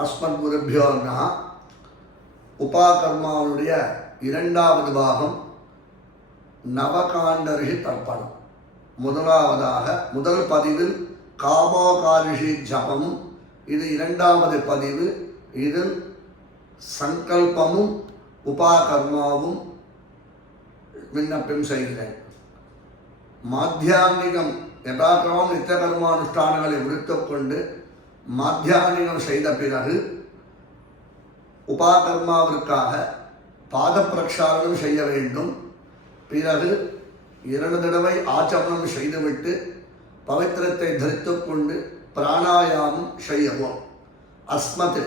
அஸ்மத்குருபியோ நமः. உபாகர்மாவுடைய இரண்டாவது பாகம் நவகாண்டரிஷி தர்ப்பணம். முதலாவதாக முதல் பதிவில் காமோகாரிஷி ஜபம், இது இரண்டாவது பதிவு. இதில் சங்கல்பமும் உபாகர்மாவும் விண்ணப்பம் செய்கிறேன். மாத்தியானிகம் யதாக்கிரமம் நித்தியகர்மானுஷ்டானங்களை முடித்துக்கொண்டு மாத்தியானிகம் செய்த பிறகு உபாகர்மாவிற்காக பாத பிரக்ஷாலனம் செய்ய வேண்டும். பிறகு 2 தடவை ஆச்சமனம் செய்துவிட்டு பவித்திரத்தை தரித்து கொண்டு பிராணாயாமம் செய்யவும். அஸ்மத்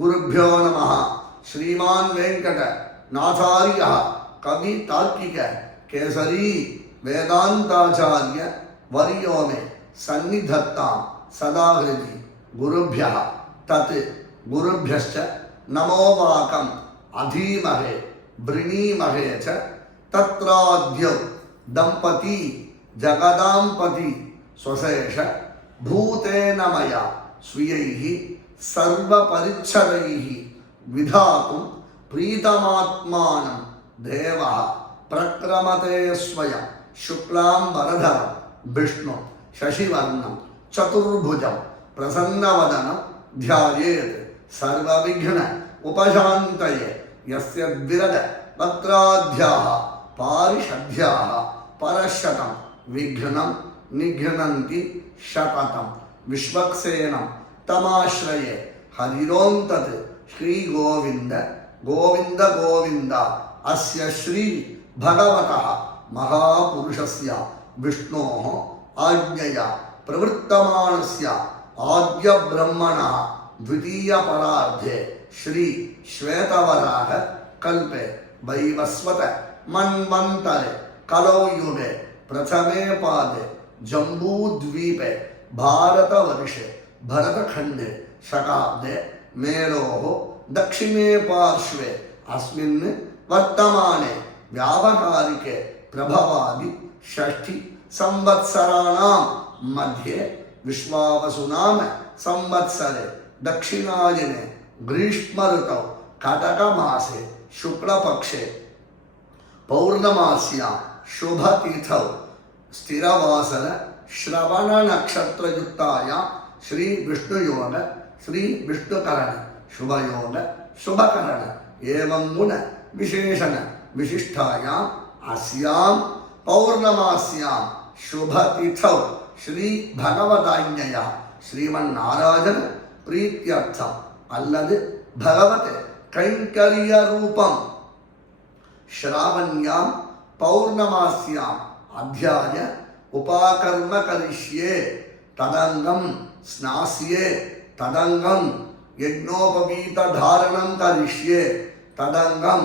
குருபியோ நமः. ஸ்ரீமான் வெங்கட நாதாரிய கவி தார்க்கிக கேசரி வேதாந்தாச்சாரிய வரியோமே சந்நிதத்தாம் சதாகிருதி குருபியः தத் குருபியஸ்ச நமோவாகம் அதீமஹே வ்ருணீமஹே ச தத்ராத்யௌ தம்பதி ஜகதாம்பதி ஸ்வசேஷ பூதேன மயா ஸ்வீயைஹி சர்வபரிச்சதைஹி விதாத்தும் பிரீதமாத்மானம் தேவः பிரக்ரமதே ஸ்வயம் சுக்லாம் வரதரம் விஷ்ணு சசிவர்ணம் சதுர்புஜம் பிரசன்னவதனம் த்யாயேத் சர்வவிக்ன உபசாந்தயே யஸ்ய விரத வக்ராத்யாः பாரிஷத்யாः பரஷதம் விக்னம் நிக்னந்தி சததம் விஸ்வக்சேனம் தமாஸ்ரயே ஹரிரோந்தத் ஸ்ரீ கோவிந்த கோவிந்த கோவிந்த அஸ்ய ஸ்ரீ பகவதः மகாபுருஷஸ்ய விஷ்ணோः ஆஜ்ஞயா பிரவர்த்தமானஸ்ய ஆத்ய பிரம்மணः द्वितीय परार्धे श्री श्वेतवराह कल्पे वैवस्वत मन्वन्तरे कलौ युगे प्रथमे पादे जम्बूद्वीपे भारतवर्षे भरतखण्डे शकाब्दे मेरोः दक्षिणे पार्श्वे अस्मिन् वर्तमाने व्यावहारिके प्रभवादि 6 संवत्सराणां मध्ये विश्वावसुनाम संवत्सरे दक्षिणायने ग्रीष्म ऋतौ कटक मासे शुक्ल पक्षे पौर्णमास्यां शुभ तिथौ स्थिरवासन श्रवण नक्षत्र युक्तायां श्री विष्णु योग श्री विष्णुकरण शुभ योग शुभकरण एवं गुण विशेषण विशिष्टायां अस्यां पौर्णमास्यां शुभ तिथौ श्री भगवदाज्ञया श्रीमन्नारायण प्रीत्यर्थम அல்லது भगवते कैंकर्य रूपम श्रावण्याम पौर्णमास्याम अध्याय उपाकर्म करिष्ये तदंगम स्नास्ये तदंगम यज्ञोपवीत धारणम करिष्ये तदंगम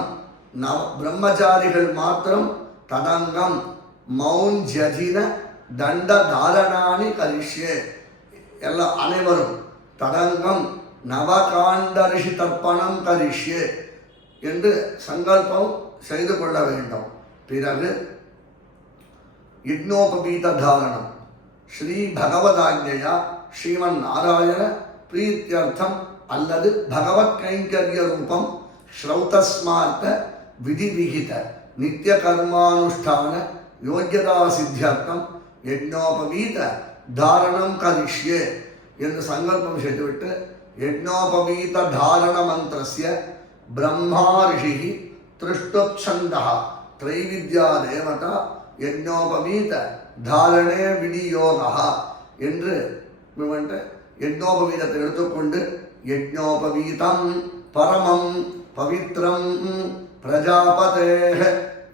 नव ब्रह्मचारिகள் மாத்திரம் तदंगम मौञ्जधिन दंड धारणानि करिष्ये எல்லா அனைவரும் தடங்கம் நவகாண்டரிஷி தர்ப்பணம் கரிஷ்யே என்று சங்கல்பம் செய்து கொள்ள வேண்டும். பிறகு யஜ்னோபவீத தாரணம் ஸ்ரீ பகவதாஜ்ஞயா ஸ்ரீமன் நாராயண பிரீத்தியர்த்தம் அல்லது பகவத் கைங்கர்ய ரூபம் ஸ்ரௌதஸ்மார்த்த விதி விகித நித்திய கர்மானுஷ்டான யோக்யதா சித்தியர்த்தம் யஜ்னோபவீத தாரணம் கரிஷ்யே என்று சங்கல்பம் செய்துவிட்டு யஜ்னோபவீத தாரண மந்திரஸ்ய பிரம்மா ரிஷி திருஷ்டுப்சந்தः த்ரைவித்யா தேவதா யஜ்னோபவீத தாரணே விநியோகः என்று யஜ்னோபவீதத்தை எடுத்துக்கொண்டு யஜ்னோபவீதம் பரமம் பவித்ரம் பிரஜாபதேஹ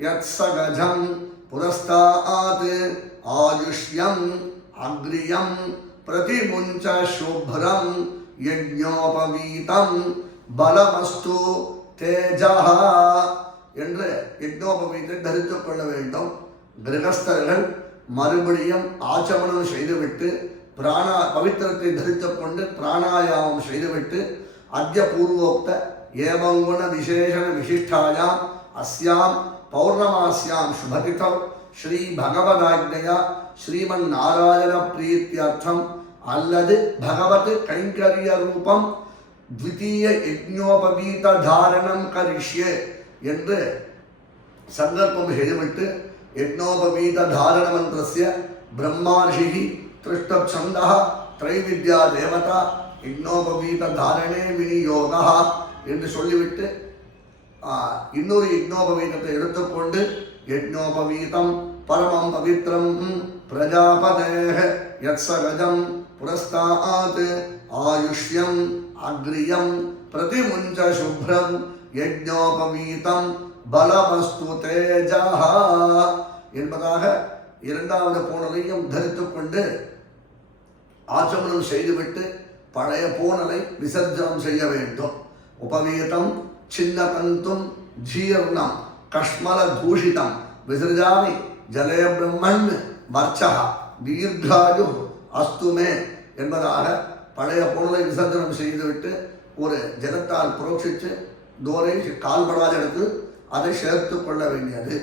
யத் சகஜம் புரஸ்தாத் ஆயுஷ்யம் அக்ரியம் प्रतिमुंच शुभ्रम यज्ञोपवीतम बलमस्तु तेजः என்று யஜ்னோபவீதத்தை தரித்துக் கொள்ள வேண்டும். கிரகஸ்தர்கள் மறுபடியும் ஆச்சமனம் செய்துவிட்டு பவித்திரத்தை தரித்துக் கொண்டு பிராணாயாமம் செய்துவிட்டு அத்ய பூர்வோக்த ஏவங்குண விசேஷண விசிஷ்டாயாம் அஸ்யாம் பௌர்ணமாஸ்யாம் சுபதிதௌ ஸ்ரீ பகவதாஜ்ஞயா ஸ்ரீமன் நாராயண பிரீத்தியர்த்தம் அல்லது பகவத் கைங்கரிய ரூபம் த்விதீய யஜ்ஞோபவீத தாரணம் கரிஷ்யே என்று சங்கல்பம் செய்துவிட்டு யஜ்ஞோபவீத தாரண மந்திரஸ்ய பிரம்மார்ஷிஹி திருஷ்டப்சந்தः த்ரைவித்யா தேவதா யஜ்ஞோபவீத தாரணே விநியோகா என்று சொல்லிவிட்டு இன்னொரு யஜ்ஞோபவீதத்தை எடுத்துக்கொண்டு யஜ்ஞோபவீதம் பரமம் பவித்ரம் பிரஜாபதேஹ யத்ஸகஜம் புரஸ்தாத் ஆயுஷ்யம் அக்ரியம் பிரதிமுஞ்ச சுப்ரம் யஜ்ஞோபவீதம் பலமஸ்து தேஜஹ என்பதாக இரண்டாவது பூணலையும் தரித்துக் கொண்டு ஆச்சமனம் செய்துவிட்டு பழைய பூணலை விசர்ஜனம் செய்ய வேண்டும். உபவீதம் சின்னதந்தும் ஜீர்ணம் கஷ்மல தூஷிதம் விசர்ஜாமி ஜலே பிரம்மன் வர்ச்சா தீர்காயு அஸ்துமே என்பதாக பழைய பூணலை விசர்ஜனம் செய்துவிட்டு ஒரு ஜலத்தால் புரோட்சித்து தோரை கால்படாத எடுத்து அதை சேர்த்து கொள்ள வேண்டியது.